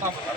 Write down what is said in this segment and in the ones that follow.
Tamam.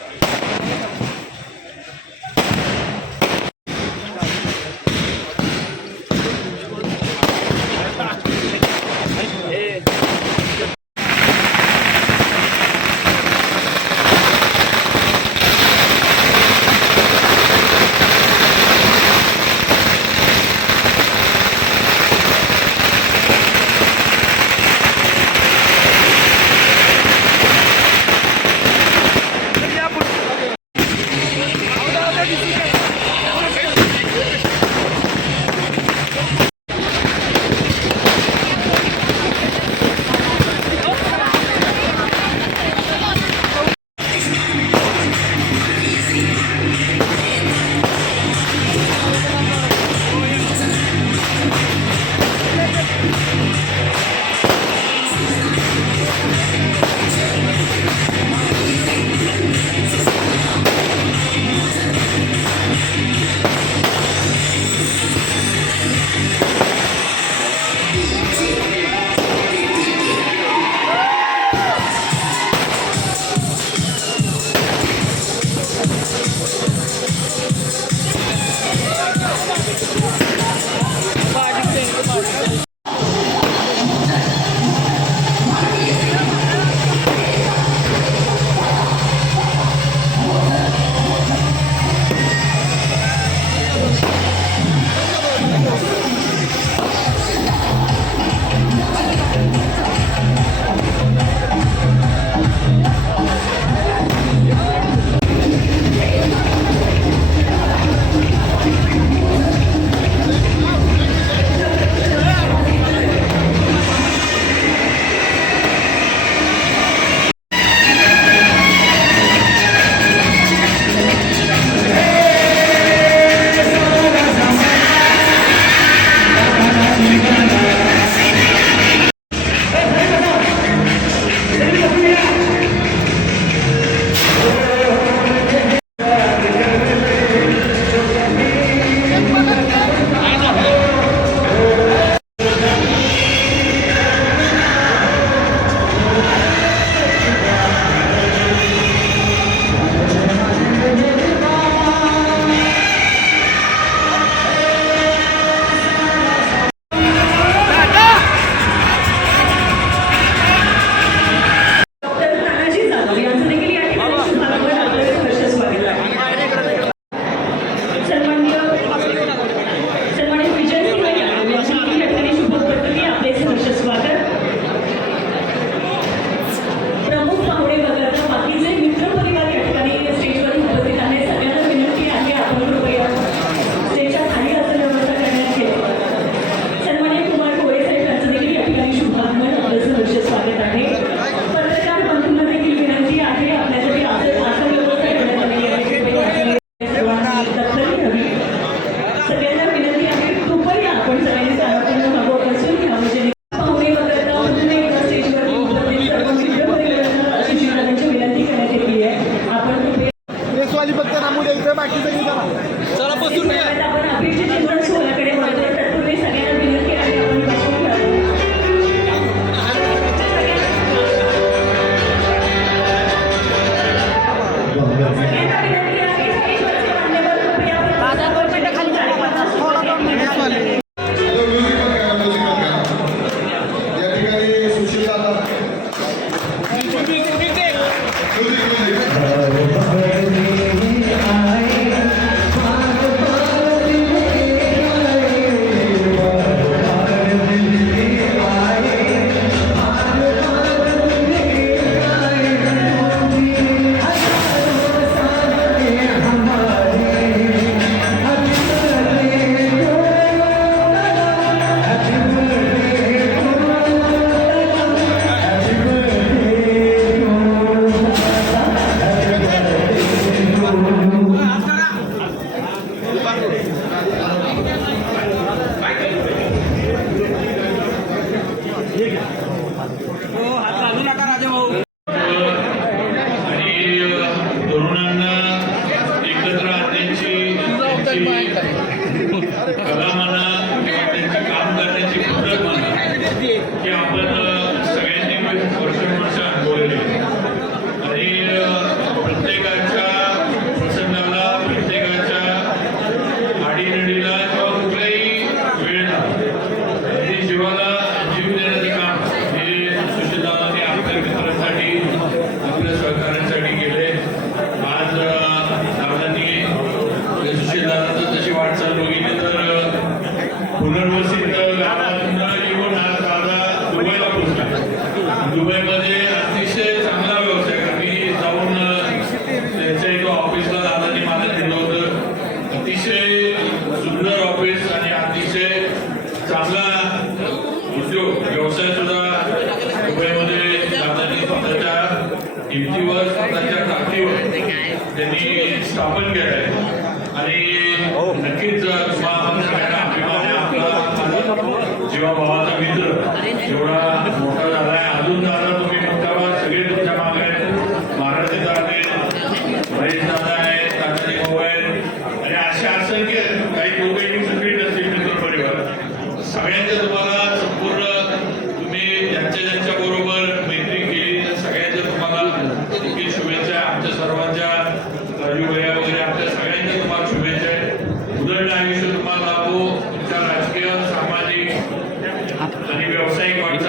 त्यांची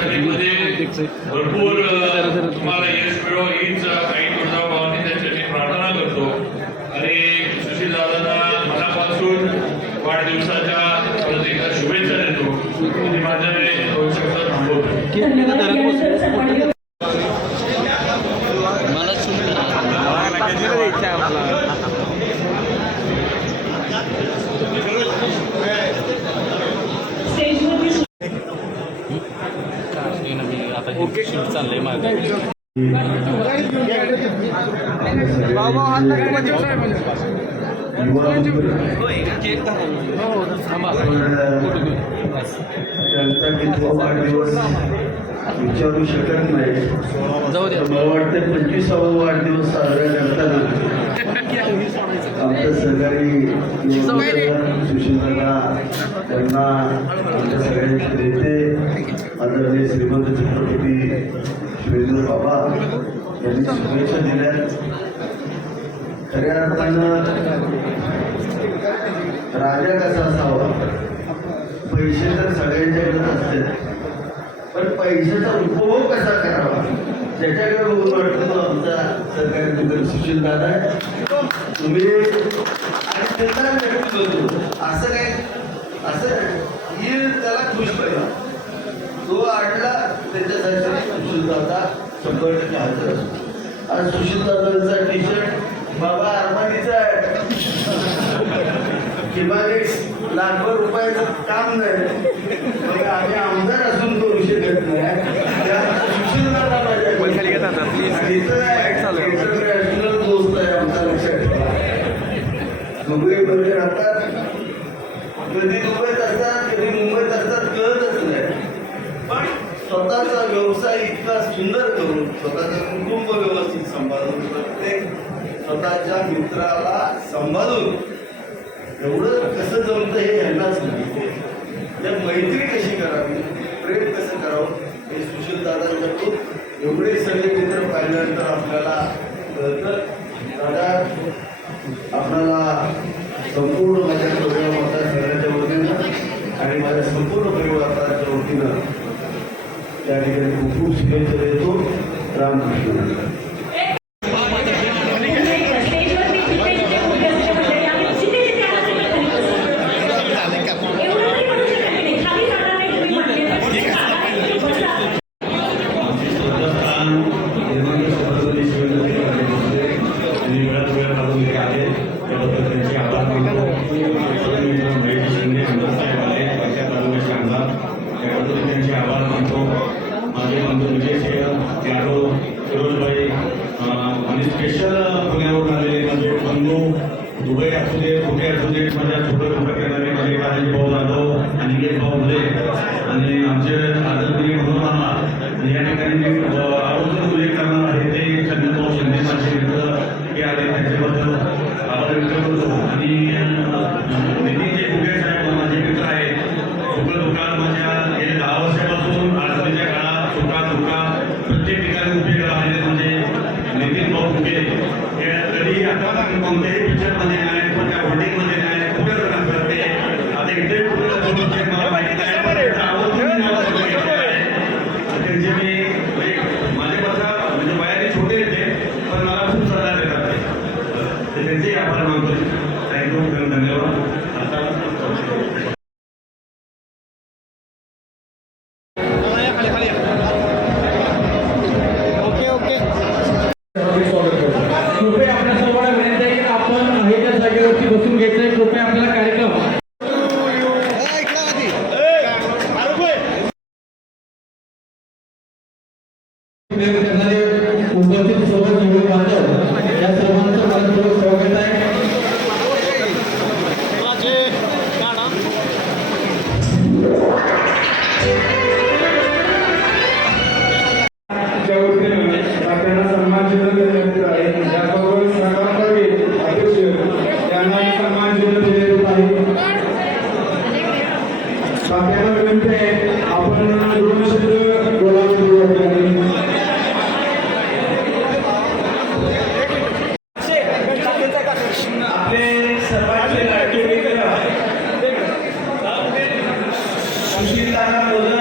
वाटचालीमध्ये भरपूर तुम्हाला यश मिळो हीच काही तुळजाभवानी त्याची मी प्रार्थना करतो. आणि सुशील दादांना मनापासून वाढदिवसाच्या परत एकदा शुभेच्छा देतो. आणि माझे दोन शब्द थांबवतो त्यांचा वाढदिवस विचारू शकत नाही जाऊ द्या. मला वाटतं पंचवीसावा वाढदिवस साजरा करताना आमच्या सहकारी सुशीलदादा त्यांना आमच्या सगळ्यांचे नेते आदरणीय श्रीमंत छत्रपती शिवेंद्र बाबा यांनी शुभेच्छा दिल्या. खऱ्या अर्थानं राजा कसा असावा? पैसे तर सगळ्यांच्याकडेच असते. पण पैशाचा उपभोग कसा करावा? त्याच्याकडे बघून वाटतं तो आमचा सरकारी मित्र सुशील दादा आहे. तुम्ही आणि त्यांना व्यक्त असं काय? असं ही त्याला खुश करा. तो आणला त्याच्यासाठी सुशील दादा शंभर टक्के हजर असतो. आज सुशील दादांचा टी शर्ट बाबा अरमानीचा आहे. किमान एक लाखभर रुपयाचं काम नाही. मग आम्ही आमदार असून करू शकत नाही. त्या सुशीलदादा आणि आहे, इंटरनॅशनल दोस्त आहे. आमचा लक्षात ठेवा. दुबईमध्ये राहतात. कधी दुबईत असतात कधी मुंबईत असतात कळतच नाही पण स्वतःचा व्यवसाय इतका सुंदर करून स्वतःचं कुटुंब व्यवस्थित सांभाळून प्रत्येक स्वतःच्या मित्राला सांभाळून एवढं कसं जमतं हे यांनाच माहिती आहे मैत्री कशी करावी प्रेम कसं करावं हे सुशील दादांकडून एवढे सगळे मित्र पाहिल्यानंतर आपल्याला कळतं. आणि तर त्यांचे सुशीलदादा बोलर